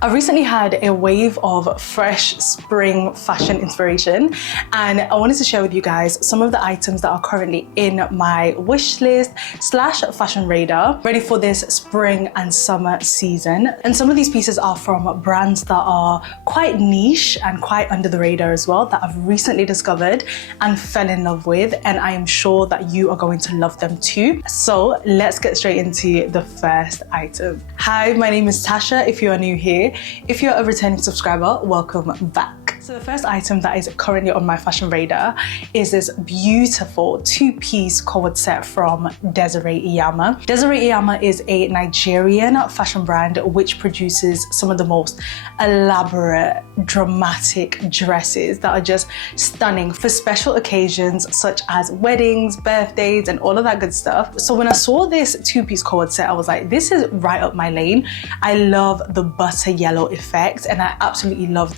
I recently had a wave of fresh spring fashion inspiration, and I wanted to share with you guys some of the items that are currently in my wish list / fashion radar, ready for this spring and summer season. And some of these pieces are from brands that are quite niche and quite under the radar as well, that I've recently discovered and fell in love with, and I am sure that you are going to love them too. So let's get straight into the first item. Hi, my name is Tasha if you are new here. If you're a returning subscriber, welcome back. So the first item that is currently on my fashion radar is this beautiful two-piece cord set from Desiree Ayama. Desiree Ayama is a Nigerian fashion brand which produces some of the most elaborate, dramatic dresses that are just stunning for special occasions such as weddings, birthdays, and all of that good stuff. So when I saw this two-piece cord set, I was like, this is right up my lane. I love the butter yellow effect, and I absolutely love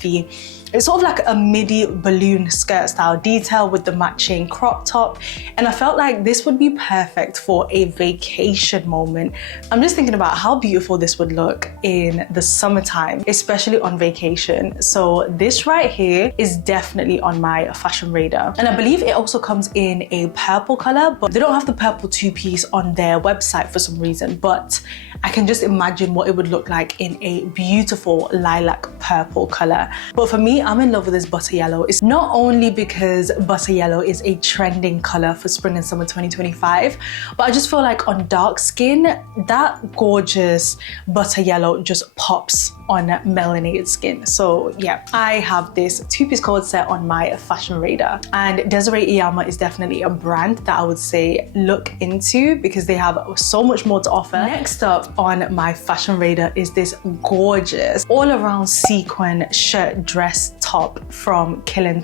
it's sort of like a midi balloon skirt style detail with the matching crop top, and I felt like this would be perfect for a vacation moment. I'm just thinking about how beautiful this would look in the summertime, especially on vacation. So this right here is definitely on my fashion radar, and I believe it also comes in a purple color, but they don't have the purple two-piece on their website for some reason, but I can just imagine what it would look like in a beautiful lilac purple color. But for me, I'm in love with this butter yellow. It's not only because butter yellow is a trending color for spring and summer 2025, but I just feel like on dark skin, that gorgeous butter yellow just pops on melanated skin. So yeah, I have this two-piece cord set on my fashion radar, and Desiree Ayama is definitely a brand that I would say look into because they have so much more to offer. Next up on my fashion radar is this gorgeous all-around sequin shirt dress top from Killar.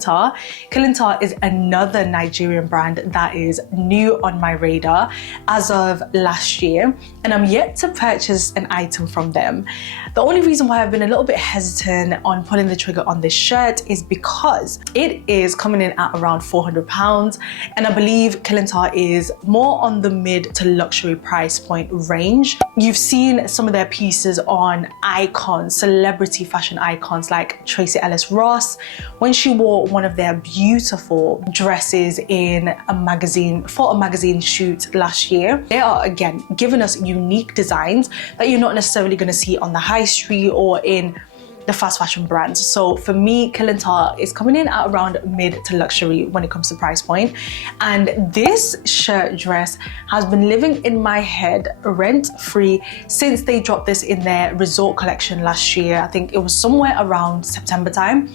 Killar is another Nigerian brand that is new on my radar as of last year, and I'm yet to purchase an item from them. The only reason why I've been a little bit hesitant on pulling the trigger on this shirt is because it is coming in at around £400, and I believe Killar is more on the mid to luxury price point range. You've seen some of their pieces on icons, celebrity fashion icons like Tracy Ellis Ross, when she wore one of their beautiful dresses in a magazine shoot last year. They are again giving us unique designs that you're not necessarily going to see on the high street or in the fast fashion brands. So for me, Killar is coming in at around mid to luxury when it comes to price point. And this shirt dress has been living in my head rent-free since they dropped this in their resort collection last year. I think it was somewhere around September time.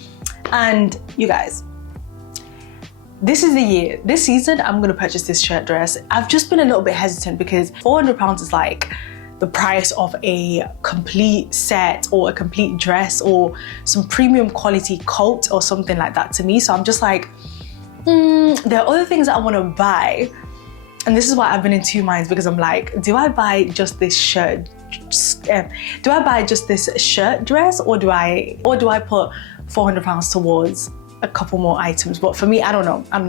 And you guys, this is the year, this season, I'm gonna purchase this shirt dress. I've just been a little bit hesitant because £400 is like the price of a complete set or a complete dress or some premium quality coat or something like that to me. So I'm just like, there are other things that I want to buy, and this is why I've been in two minds, because I'm like, do I buy just this shirt? Do I buy just this shirt dress, or do I put £400 towards a couple more items? But for me, I don't know. I'm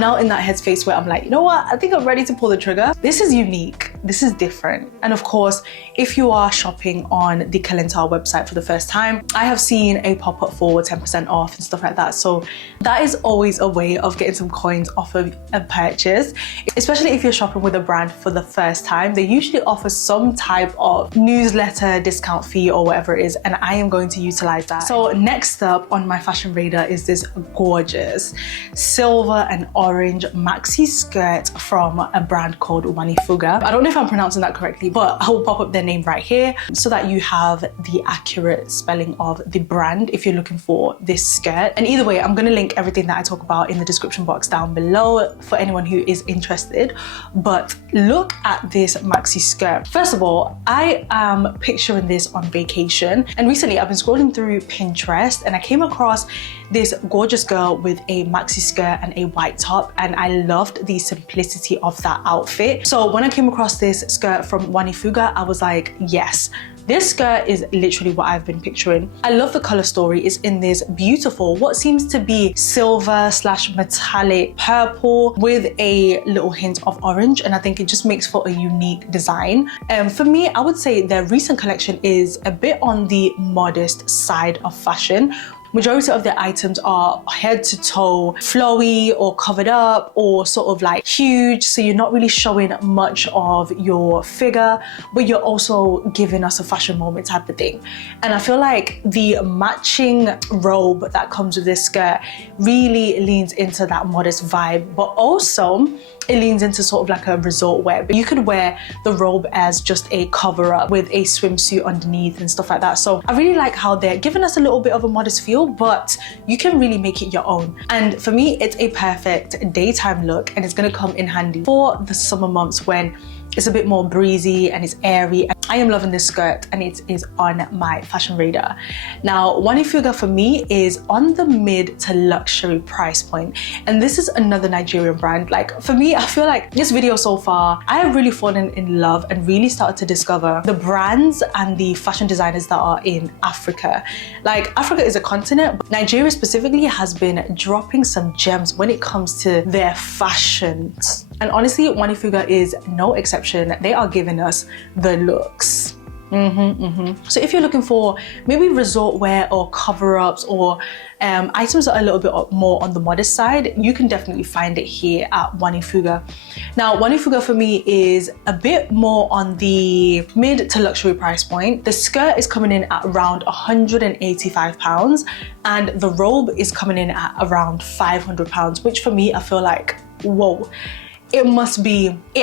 now in that headspace where I'm like, you know what? I think I'm ready to pull the trigger. This is unique. This is different. And of course, if you are shopping on the Killar website for the first time, I have seen a pop-up for 10% off and stuff like that. So that is always a way of getting some coins off of a purchase, especially if you're shopping with a brand for the first time. They usually offer some type of newsletter discount fee or whatever it is, and I am going to utilize that. So next up on my fashion radar is this gorgeous silver and orange maxi skirt from a brand called Wanifuga. I don't know if I'm pronouncing that correctly, but I will pop up their name right here so that you have the accurate spelling of the brand if you're looking for this skirt. And either way, I'm going to link everything that I talk about in the description box down below for anyone who is interested. But look at this maxi skirt. First of all, I am picturing this on vacation, and recently I've been scrolling through Pinterest and I came across this gorgeous girl with a maxi skirt and a white top, and I loved the simplicity of that outfit. So when I came across this skirt from Wanifuga, I was like, yes, This skirt is literally what I've been picturing. I love the color story. It's in this beautiful, what seems to be silver / metallic purple with a little hint of orange, and I think it just makes for a unique design. For me, I would say their recent collection is a bit on the modest side of fashion. Majority of their items are head to toe flowy or covered up or sort of like huge, so you're not really showing much of your figure, but you're also giving us a fashion moment type of thing. And I feel like the matching robe that comes with this skirt really leans into that modest vibe, but also it leans into sort of like a resort wear. But you could wear the robe as just a cover up with a swimsuit underneath and stuff like that. So I really like how they're giving us a little bit of a modest feel, but you can really make it your own. And for me, it's a perfect daytime look, and it's gonna come in handy for the summer months when it's a bit more breezy and it's airy. I am loving this skirt, and it is on my fashion radar. Now, Wanifuga for me is on the mid to luxury price point, and this is another Nigerian brand. Like for me, I feel like this video so far, I have really fallen in love and really started to discover the brands and the fashion designers that are in Africa. Like Africa is a continent, but Nigeria specifically has been dropping some gems when it comes to their fashions. And honestly, Wanifuga is no exception. They are giving us the looks. So if you're looking for maybe resort wear or cover-ups or items that are a little bit more on the modest side, you can definitely find it here at Wanifuga. Now, Wanifuga for me is a bit more on the mid to luxury price point. The skirt is coming in at around £185, and the robe is coming in at around £500, which for me, I feel like, whoa. It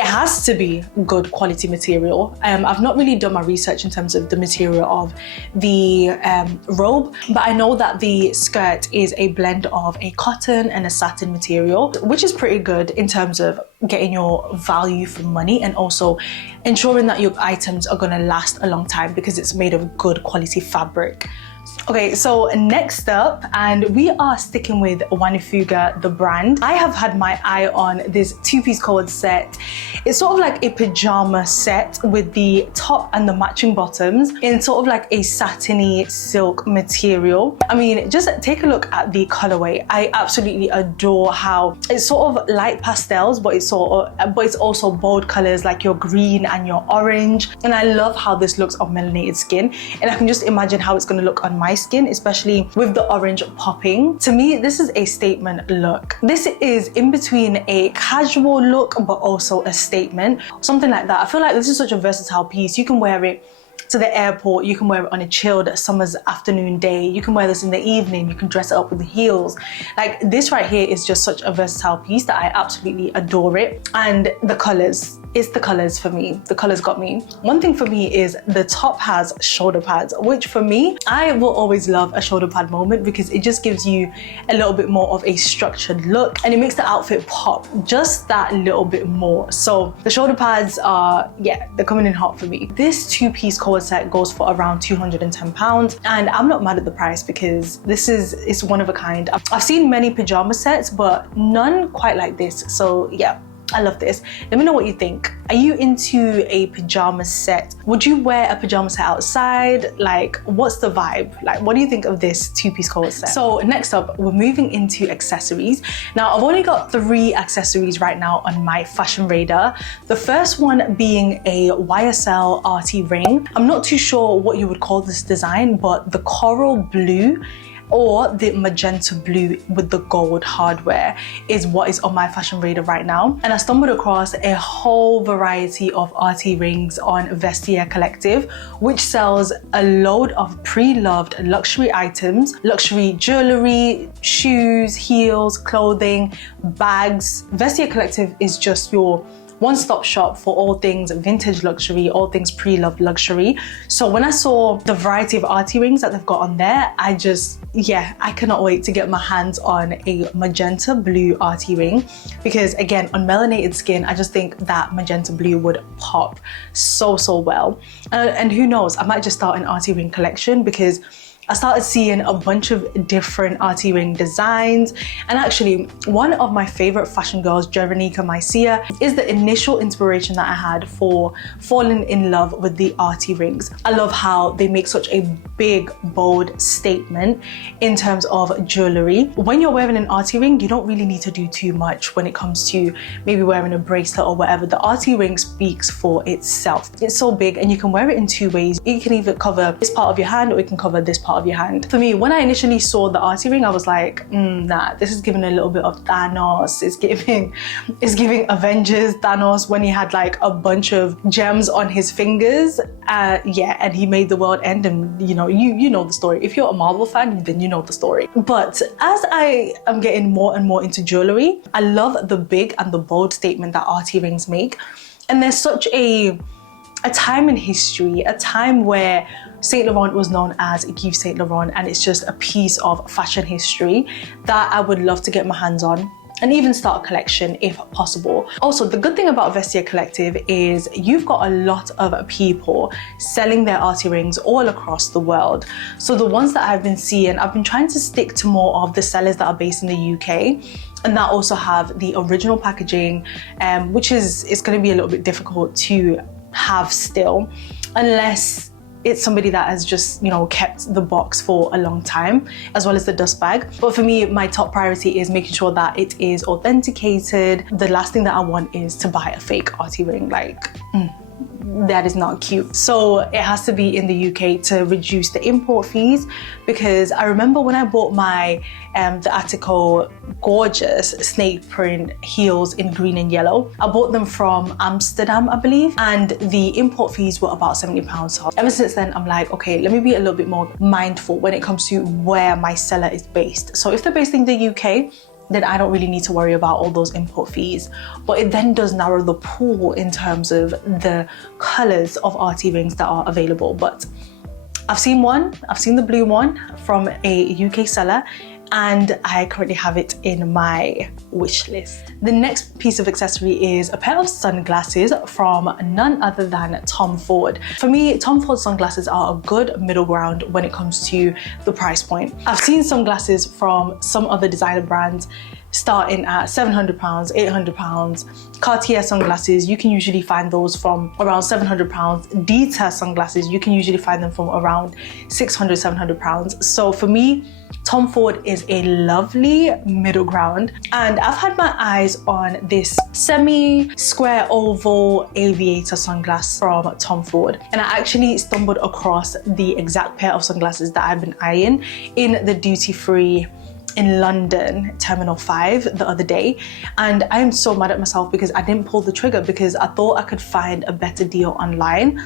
has to be good quality material. I've not really done my research in terms of the material of the robe, but I know that the skirt is a blend of a cotton and a satin material, which is pretty good in terms of getting your value for money and also ensuring that your items are gonna last a long time because it's made of good quality fabric. Okay, so next up, and we are sticking with Wanifuga, the brand. I have had my eye on this two-piece cord set. It's sort of like a pajama set with the top and the matching bottoms in sort of like a satiny silk material. I mean, just take a look at the colorway. I absolutely adore how it's sort of light pastels, but it's also bold colors like your green and your orange. And I love how this looks on melanated skin, and I can just imagine how it's going to look on my skin, especially with the orange popping. To me, this is a statement look. This is in between a casual look but also a statement, something like that. I feel like this is such a versatile piece. You can wear it to the airport, you can wear it on a chilled summer's afternoon day, you can wear this in the evening, you can dress it up with heels. Like this right here is just such a versatile piece that I absolutely adore it. And the colors, it's the colors for me. The colors got me. One thing for me is the top has shoulder pads, which for me, I will always love a shoulder pad moment because it just gives you a little bit more of a structured look and it makes the outfit pop just that little bit more. So the shoulder pads are, yeah, they're coming in hot for me. This two-piece cord set goes for around £210, and I'm not mad at the price because it's one of a kind. I've seen many pajama sets, but none quite like this. So yeah, I love this. Let me know what you think. Are you into a pajama set? Would you wear a pajama set outside? Like, what's the vibe? Like, what do you think of this two-piece cord set? So next up, we're moving into accessories. Now, I've only got 3 accessories right now on my fashion radar. The first one being a YSL Arty ring. I'm not too sure what you would call this design, but the coral blue or the magenta blue with the gold hardware is what is on my fashion radar right now. And I stumbled across a whole variety of Arty rings on Vestiaire Collective, which sells a load of pre-loved luxury items, luxury jewelry, shoes, heels, clothing, bags. Vestiaire Collective is just your one-stop shop for all things vintage luxury, all things pre-loved luxury. So when I saw the variety of Arty rings that they've got on there, I cannot wait to get my hands on a magenta blue Arty ring because again, on melanated skin, I just think that magenta blue would pop so well. And who knows, I might just start an Arty ring collection because I started seeing a bunch of different Arty ring designs. And actually, one of my favorite fashion girls, Jeronica Mycia, is the initial inspiration that I had for falling in love with the Arty rings. I love how they make such a big, bold statement in terms of jewelry. When you're wearing an Arty ring, you don't really need to do too much when it comes to maybe wearing a bracelet or whatever. The Arty ring speaks for itself. It's so big and you can wear it in two ways. You can either cover this part of your hand or you can cover this part of your hand. For me, when I initially saw the Arty ring, I was like, nah, this is giving a little bit of Thanos. It's giving Avengers Thanos when he had like a bunch of gems on his fingers. Yeah, and he made the world end, and you know the story. If you're a Marvel fan, then you know the story. But as I am getting more and more into jewelry, I love the big and the bold statement that Arty rings make. And there's such a time in history, a time where Saint Laurent was known as Yves Saint Laurent, and it's just a piece of fashion history that I would love to get my hands on and even start a collection if possible. Also, the good thing about Vestiaire Collective is you've got a lot of people selling their Arty rings all across the world. So the ones that I've been seeing, I've been trying to stick to more of the sellers that are based in the UK and that also have the original packaging, which it's going to be a little bit difficult to have still, unless it's somebody that has just, kept the box for a long time, as well as the dust bag. But for me, my top priority is making sure that it is authenticated. The last thing that I want is to buy a fake Arty ring. That is not cute. So it has to be in the UK to reduce the import fees, because I remember when I bought my the Attico gorgeous snake print heels in green and yellow. I bought them from Amsterdam, I believe, and the import fees were about £70. So ever since then, I'm like, okay, let me be a little bit more mindful when it comes to where my seller is based. So if they're based in the UK, then I don't really need to worry about all those import fees. But it then does narrow the pool in terms of the colors of Arty rings that are available. But I've seen the blue one from a UK seller, and I currently have it in my wish list. The next piece of accessory is a pair of sunglasses from none other than Tom Ford. For me, Tom Ford sunglasses are a good middle ground when it comes to the price point. I've seen sunglasses from some other designer brands starting at £700, £800. Cartier sunglasses, you can usually find those from around £700. Dita sunglasses, you can usually find them from around £600, £700. So for me, Tom Ford is a lovely middle ground, and I've had my eyes on this semi-square oval aviator sunglass from Tom Ford, and I actually stumbled across the exact pair of sunglasses that I've been eyeing in the duty-free in London, Terminal 5 the other day, and I am so mad at myself because I didn't pull the trigger, because I thought I could find a better deal online.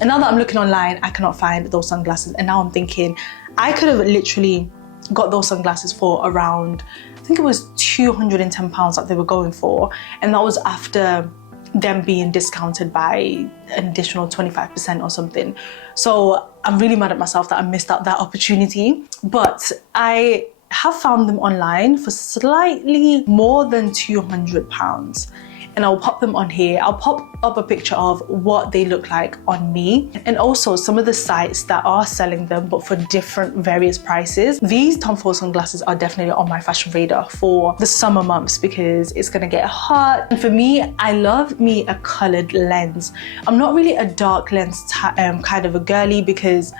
And now that I'm looking online, I cannot find those sunglasses, and now I'm thinking I could have literally got those sunglasses for around, I think it was £210 that they were going for, and that was after them being discounted by an additional 25% or something. So I'm really mad at myself that I missed out that opportunity. But I have found them online for slightly more than £200, and I'll pop them on here. I'll pop up a picture of what they look like on me, and also some of the sites that are selling them but for different various prices. These Tom Ford sunglasses are definitely on my fashion radar for the summer months, because it's gonna get hot. And for me, I love me a colored lens. I'm not really a dark lens kind of a girly, because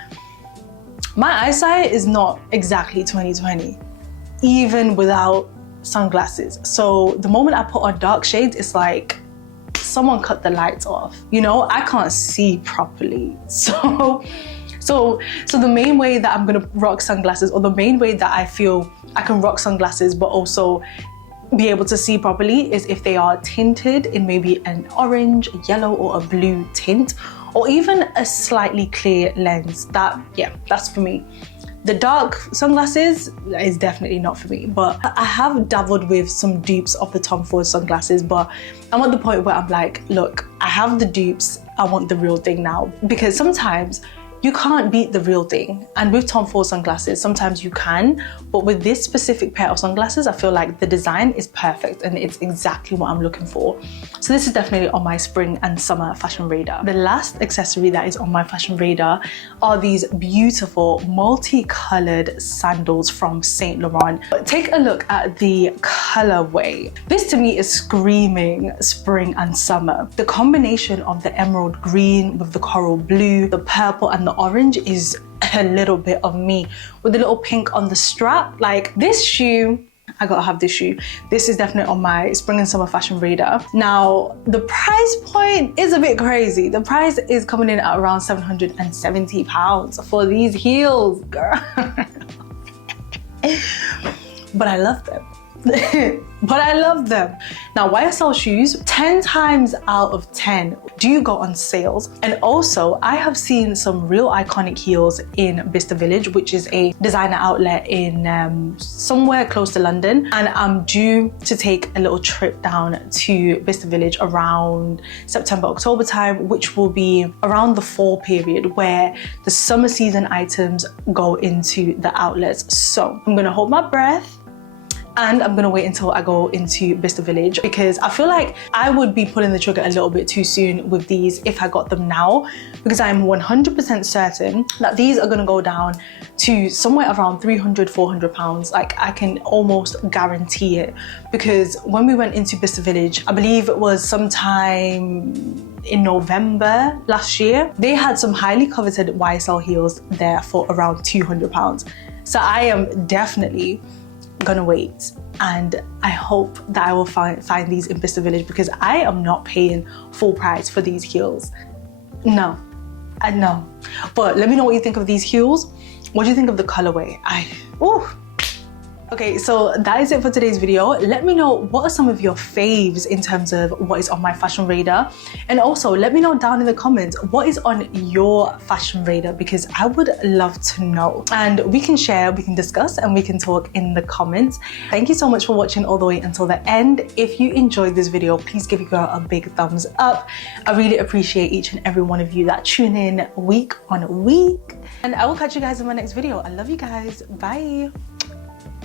my eyesight is not exactly 20/20, even without sunglasses. So the moment I put on dark shades, it's like someone cut the lights off. I can't see properly. So the main way that I'm gonna rock sunglasses, or the main way that I feel I can rock sunglasses but also be able to see properly, is if they are tinted in maybe an orange, yellow, or a blue tint, or even a slightly clear lens. That's for me. The dark sunglasses is definitely not for me, but I have dabbled with some dupes of the Tom Ford sunglasses, but I'm at the point where I'm like, look, I have the dupes, I want the real thing now. Because sometimes you can't beat the real thing. And with Tom Ford sunglasses, sometimes you can, but with this specific pair of sunglasses, I feel like the design is perfect and it's exactly what I'm looking for. So this is definitely on my spring and summer fashion radar. The last accessory that is on my fashion radar are these beautiful multicolored sandals from Saint Laurent. But take a look at the colorway. This to me is screaming spring and summer. The combination of the emerald green with the coral blue, the purple and the orange is a little bit of me, with the little pink on the strap. Like, this shoe, I gotta have this shoe. This is definitely on my spring and summer fashion radar. Now, the price point is a bit crazy. The price is coming in at around £770 for these heels, girl. But I love them. But I love them. Now, YSL shoes, 10 times out of 10 do go on sales. And also, I have seen some real iconic heels in Bicester Village, which is a designer outlet in somewhere close to London. And I'm due to take a little trip down to Bicester Village around September, October time, which will be around the fall period where the summer season items go into the outlets. So I'm gonna hold my breath, and I'm gonna wait until I go into Bicester Village, because I feel like I would be pulling the trigger a little bit too soon with these if I got them now, because I'm 100% certain that these are gonna go down to somewhere around £300–400. Like, I can almost guarantee it, because when we went into Bicester Village, I believe it was sometime in November last year, they had some highly coveted YSL heels there for around £200. So I am definitely gonna wait, and I hope that I will find these in Bicester Village, because I am not paying full price for these heels. No, I know. But let me know what you think of these heels. What do you think of the colorway? Okay, so that is it for today's video. Let me know what are some of your faves in terms of what is on my fashion radar. And also let me know down in the comments what is on your fashion radar, because I would love to know. And we can share, we can discuss, and we can talk in the comments. Thank you so much for watching all the way until the end. If you enjoyed this video, please give your girl a big thumbs up. I really appreciate each and every one of you that tune in week on week. And I will catch you guys in my next video. I love you guys. Bye.